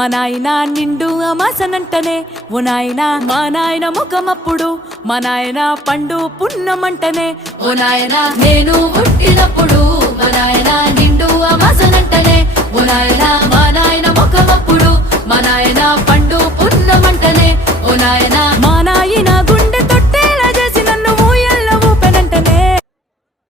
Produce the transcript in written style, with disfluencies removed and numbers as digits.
మా నాయన నిండు అమాసనంటనే ఓ నాయన మా నాయన ముఖమప్పుడు మా నాయన పండు పున్నమంటనే ఓ నాయన నేను పుట్టినప్పుడు మా నాయన నిండు అమాసనంటనే ఓ నాయన మా నాయన ముఖమప్పుడు మా నాయన పండు పున్నమంటనే ఓ నాయన మా